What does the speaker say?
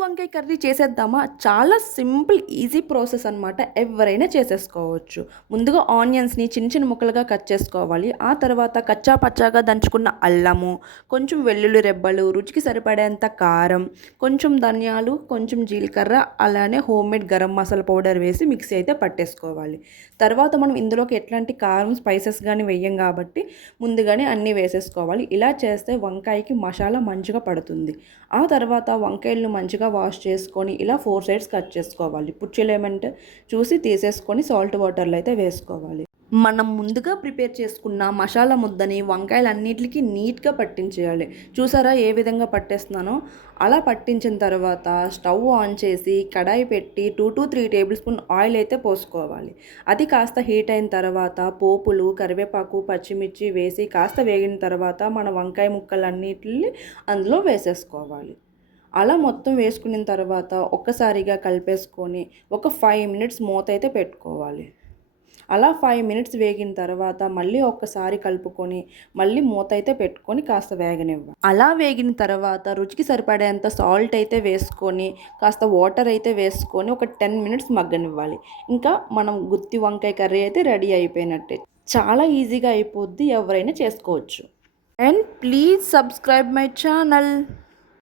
వంకాయ కర్రీ చేసేద్దామా? చాలా సింపుల్ ఈజీ ప్రాసెస్ అనమాట ఎవరైనా చేసేసుకోవచ్చు. ముందుగా ఆనియన్స్ని చిన్న చిన్న ముక్కలుగా కట్ చేసుకోవాలి. ఆ తర్వాత కచ్చా పచ్చాగా దంచుకున్న అల్లము కొంచెం వెల్లుల్లి రెబ్బలు రుచికి సరిపడేంత కారం కొంచెం ధనియాలు కొంచెం జీలకర్ర అలానే home made garam masala powder వేసి మిక్సీ అయితే పట్టేసుకోవాలి. తర్వాత మనం ఇందులోకి ఎట్లాంటి కారం స్పైసెస్ కానీ వెయ్యం కాబట్టి ముందుగానే అన్నీ వేసేసుకోవాలి. ఇలా చేస్తే వంకాయకి మసాలా మంచిగా పడుతుంది. ఆ తర్వాత వంకాయలను మంచిగా వాష్ చేసుకొని ఇలా ఫోర్ సైడ్స్ కట్ చేసుకోవాలి. పుచ్చి చూసి తీసేసుకొని సాల్ట్ వాటర్లో అయితే వేసుకోవాలి. మనం ముందుగా ప్రిపేర్ చేసుకున్న మసాలా ముద్దని వంకాయలన్నిటికీ నీట్గా పట్టించేయాలి. చూసారా ఏ విధంగా పట్టేస్తున్నానో? అలా పట్టించిన తర్వాత స్టవ్ ఆన్ చేసి కడాయి పెట్టి two to three table spoon oil అయితే పోసుకోవాలి. అది కాస్త హీట్ అయిన తర్వాత పోపులు కరివేపాకు పచ్చిమిర్చి వేసి కాస్త వేగిన తర్వాత మన వంకాయ ముక్కలన్నిటిని అందులో వేసేసుకోవాలి. అలా మొత్తం వేసుకున్న తర్వాత ఒక్కసారిగా కలిపేసుకొని ఒక ఫైవ్ మినిట్స్ మూత అయితే పెట్టుకోవాలి. అలా ఫైవ్ మినిట్స్ వేగిన తర్వాత మళ్ళీ ఒక్కసారి కలుపుకొని మళ్ళీ మూత అయితే పెట్టుకొని కాస్త వేగనివ్వాలి అలా వేగిన తర్వాత రుచికి సరిపడేంత సాల్ట్ అయితే వేసుకొని కాస్త వాటర్ అయితే వేసుకొని ఒక టెన్ మినిట్స్ మగ్గనివ్వాలి. ఇంకా మనం గుత్తి వంకాయ కర్రీ అయితే రెడీ అయిపోయినట్టే. చాలా ఈజీగా అయిపోద్ది ఎవరైనా చేసుకోవచ్చు. And please subscribe my channel